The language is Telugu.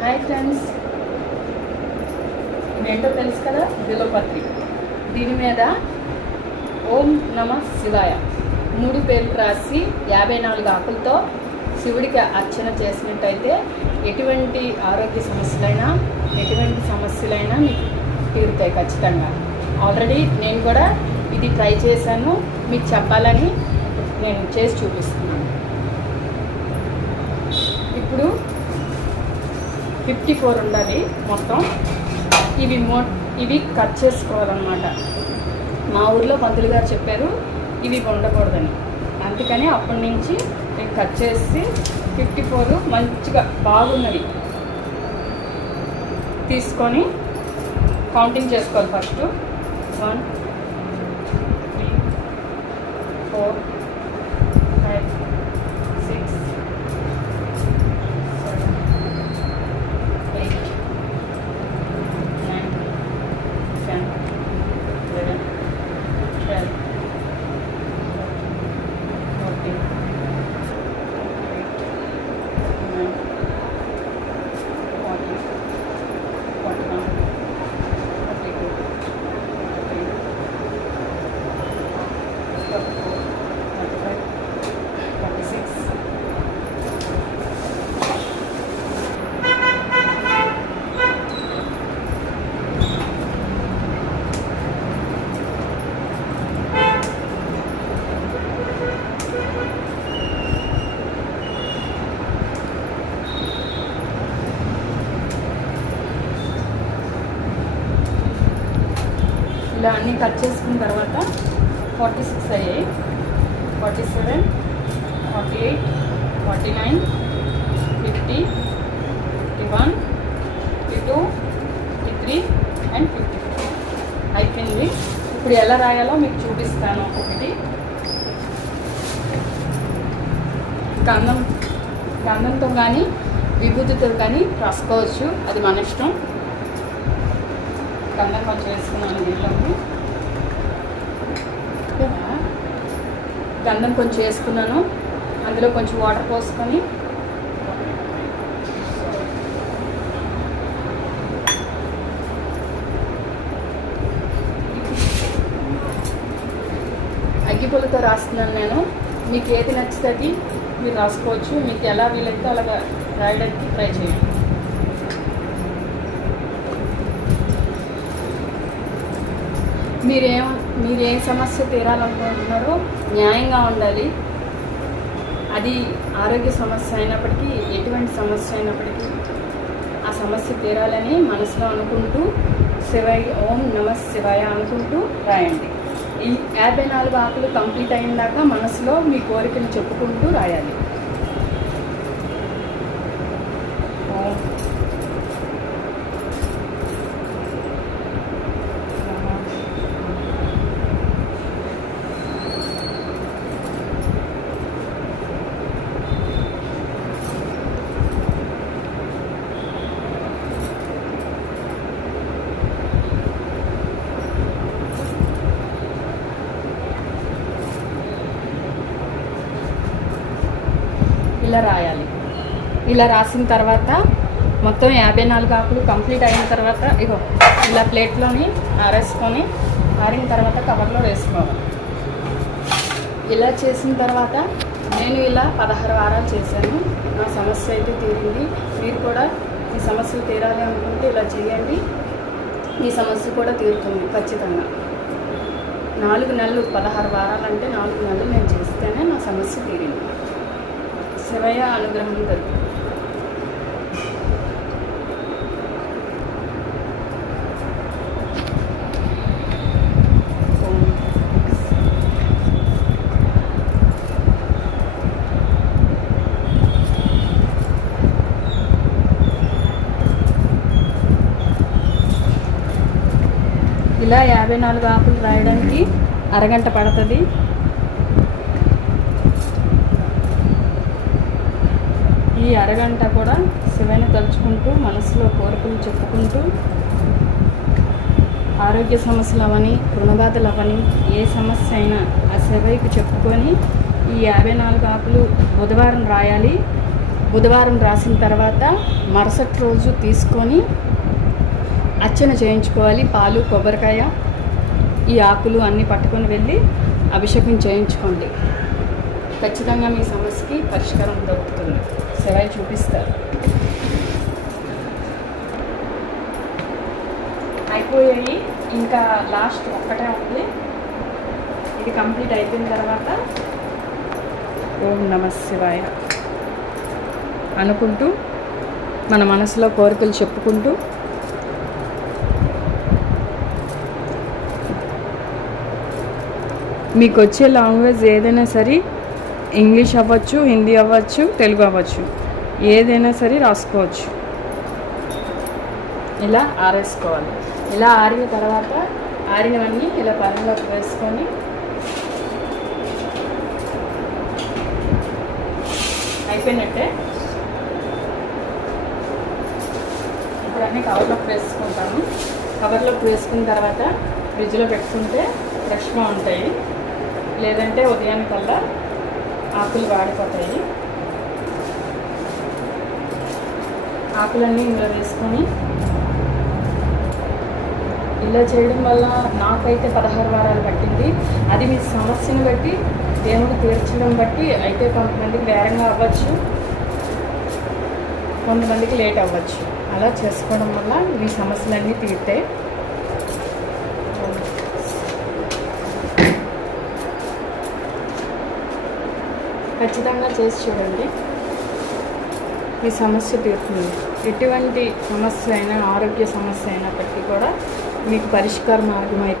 హాయ్ ఫ్రెండ్స్, ఏంటో తెలుసు కదా, బిల్వపత్రి. దీని మీద ఓం నమ శివాయ 3 పేర్లు రాసి 54 ఆకులతో శివుడికి అర్చన చేసినట్టయితే ఎటువంటి ఆరోగ్య సమస్యలైనా మీకు తీరుతాయి ఖచ్చితంగా. ఆల్రెడీ నేను కూడా ఇది ట్రై చేశాను, మీకు చెప్పాలని నేను చేసి చూపిస్తున్నాను. ఇప్పుడు 54 ఉండాలి మొత్తం. ఇవి కట్ చేసుకోవాలన్నమాట. మా ఊర్లో పంతులు గారు చెప్పారు ఇవి ఉండకూడదని, అందుకని అప్పటి నుంచి నేను కట్ చేసి 54 మంచిగా బాగున్నవి తీసుకొని కౌంటింగ్ చేసుకోవాలి. ఫస్ట్ 1 3 4 5 6 7 8 9 10 11 12 14 ఇలా అన్నీ కట్ చేసుకున్న తర్వాత 46 అయ్యాయి. 47 48 49 50 51 52 53 అండ్ 54 అయిపోయింది. ఇప్పుడు ఎలా రాయాలో మీకు చూపిస్తాను. ఒకటి గంధంతో కానీ విభూతితో కానీ రాసుకోవచ్చు, అది మన ఇష్టం. గంధం కొంచెం వేసుకున్నాను దీంట్లోకి. గంధం కొంచెం వేసుకున్నాను, అందులో కొంచెం వాటర్ పోసుకొని అగ్గిపుల్లతో రాస్తున్నాను నేను. మీకు ఏది నచ్చుతుంది మీరు రాసుకోవచ్చు, మీకు ఎలా వీలైతే అలాగా రాయడానికి ట్రై చేయండి. మీరేం సమస్య తీరాలనుకుంటున్నారో న్యాయంగా ఉండాలి. అది ఆరోగ్య సమస్య అయినప్పటికీ, ఎటువంటి సమస్య అయినప్పటికీ ఆ సమస్య తీరాలని మనసులో అనుకుంటూ ఓం నమ శివాయ అనుకుంటూ రాయండి. ఈ 54 ఆకులు కంప్లీట్ అయిన దాకా మనసులో మీ కోరికలు చెప్పుకుంటూ రాయాలి. ఇలా రాయాలి. ఇలా రాసిన తర్వాత మొత్తం 54 ఆకులు కంప్లీట్ అయిన తర్వాత ఇలా ప్లేట్లోని ఆరేసుకొని, ఆరిన తర్వాత కవర్లో వేసుకోవాలి. ఇలా చేసిన తర్వాత నేను ఇలా 16 వారాలు చేశాను. నా సమస్య అయితే తీరింది. మీరు కూడా ఈ సమస్యలు తీరాలి అనుకుంటే ఇలా చేయండి, మీ సమస్య కూడా తీరుతుంది ఖచ్చితంగా. 4 నెలలు 16 వారాలంటే 4 నెలలు నేను చేస్తేనే నా సమస్య తీరింది. శివయ్య అనుగ్రహం దొరుకుతుంది. ఇలా 54 ఆకులు రాయడానికి అరగంట పడుతుంది. ఈ అరగంట కూడా శివని తలుచుకుంటూ, మనసులో కోరికలు చెప్పుకుంటూ, ఆరోగ్య సమస్యలు అవని, రుణబాధలు అవని, ఏ సమస్య అయినా ఆ శివయ్యకు చెప్పుకొని ఈ 54 ఆకులు బుధవారం రాయాలి. బుధవారం రాసిన తర్వాత మరుసటి రోజు తీసుకొని అర్చన చేయించుకోవాలి. పాలు, కొబ్బరికాయ, ఈ ఆకులు అన్నీ పట్టుకొని వెళ్ళి అభిషేకం చేయించుకోండి. ఖచ్చితంగా మీ సమస్యకి పరిష్కారం దొరుకుతుంది. శివయ్య చూపిస్తారు. అయిపోయాయి, ఇంకా లాస్ట్ ఒక్కటే ఉంది. ఇది కంప్లీట్ అయిపోయిన తర్వాత ఓం నమః శివాయ అనుకుంటూ మన మనసులో కోరికలు చెప్పుకుంటూ మీకు వచ్చే లాంగ్వేజ్ ఏదైనా సరే, ఇంగ్లీష్ అవ్వచ్చు, హిందీ అవ్వచ్చు, తెలుగు అవ్వచ్చు, ఏదైనా సరే రాసుకోవచ్చు. ఇలా ఆరేసుకోవాలి. ఇలా ఆరిన తర్వాత ఆరినవన్నీ ఇలా పరంలోకి వేసుకొని అయిపోయినట్టే. ఇప్పుడు అన్నీ కవర్లోకి వేసుకుంటాను. కవర్లోకి వేసుకున్న తర్వాత ఫ్రిడ్జ్లో పెట్టుకుంటే ఫ్రెష్గా ఉంటాయి. లేదంటే ఉదయానికల్లా ఆకులు వాడిపోతాయి. ఆకులన్నీ ఇందులో వేసుకొని ఇలా చేయడం వల్ల నాకైతే 16 వారాలు పట్టింది. అది మీ సమస్యను బట్టి, దేవుడు తీర్చడం బట్టి అయితే కొంతమందికి వేరంగా అవ్వచ్చు, కొంతమందికి లేట్ అవ్వచ్చు. అలా చేసుకోవడం వల్ల మీ సమస్యలన్నీ తీరుతాయి. ఖచ్చితంగా చేసి చూడండి, మీ సమస్య తీరుతుంది. ఎటువంటి సమస్య అయినా, ఆరోగ్య సమస్య అయినప్పటికీ కూడా మీకు పరిష్కార మార్గం అయితే